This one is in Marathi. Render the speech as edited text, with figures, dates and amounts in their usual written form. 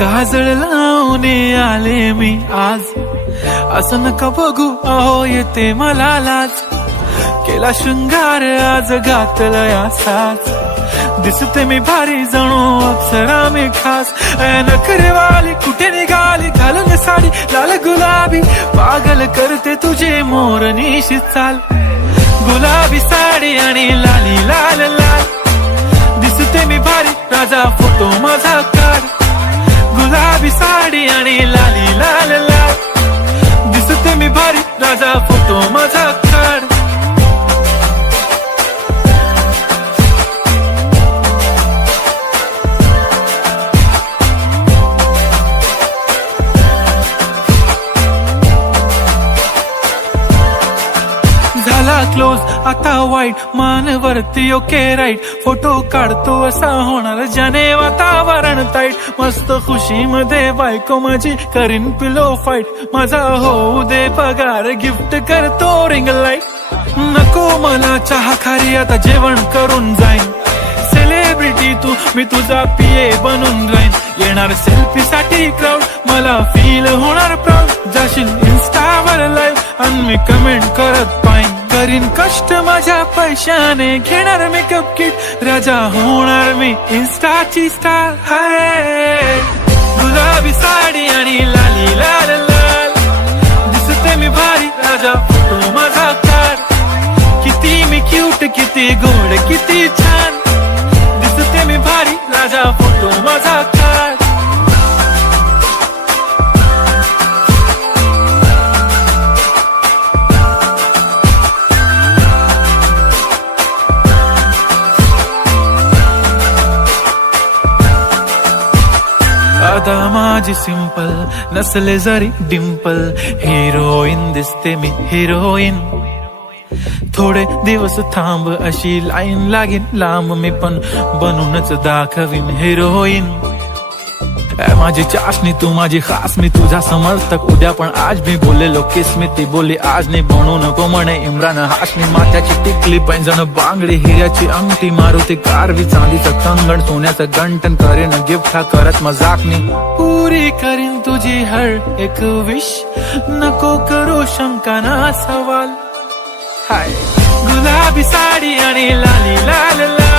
काजळ लावून आले मी आज, असं नका बघू अहो येते मला लाज. केला शृंगार आज घातला साच, दिसते मी भारी जणू अप्सरा मी खास. नखरेवाली कुठे निघाली घालून साडी लाल गुलाबी, पागल करते तुझे मोरनीशी चाल. गुलाबी साडी आणि लाली लाल लाल, दिसते मी भारी राजा फोटो माझा काढ. गुलाबी साडी आणि लाली लाल लाल, दिसते मी भारी राजा फोटो माझा काढ. झाला क्लोज आता वाईट, मानवरती ओके राईट. फोटो काढतो असा होणार ज्याने वातावरण ताईट. मस्त खुशी मध्ये बायको माझी करीन पिलो फाईट. माझा होऊ दे पगार गिफ्ट करतो रिंग लाईट. नको मला चहा खारी आता जेवण करून जाईन. सेलिब्रिटी तू मी तुझा पिये बनून राहीन. येणार सेल्फी साठी क्राऊड मला फील होणार प्राऊड. जाशील इन्स्टावर लाईव्ह आणि मी कमेंट करत पाईन. करीन कष्ट माझ्या पैशाने घेणार मेकअप किट. राजा होणार मी इन्स्टाची स्टार. हाय गुलाबी साडी आणि लाली लाल लाल, दिसते मी भारी राजा फोटो माझा काढ. किती मी क्यूट किती गोड किती छान, दिसते मी भारी राजा फोटो माझा काढ. आता माझी सिंपल नसले जरी डिंपल, हिरोईन दिसते मी हिरोईन. थोडे दिवस थांब अशी लाईन लागेल लांब, मी पण बनूनच दाखवीन हिरोईन. माझी चाशनी तू माझी खास, मी तुझा समर्थक उद्या पण आज. मी बोललेलो किस मी ती बोली आज नाही. बनू नको म्हणे इम्रान हाशमी. माथ्याची टिकली पैंजण बांगडी हिऱ्याची अंगठी, मारुती कारवी चांदीचं कंगण सोन्याचं गंटन. करीन गिफ्ट हा करत मजाकनी, पुरी करीन तुझी हर एक विश. नको करू शंका ना सवाल. हाय गुलाबी साडी आणि लाली लाल लाल,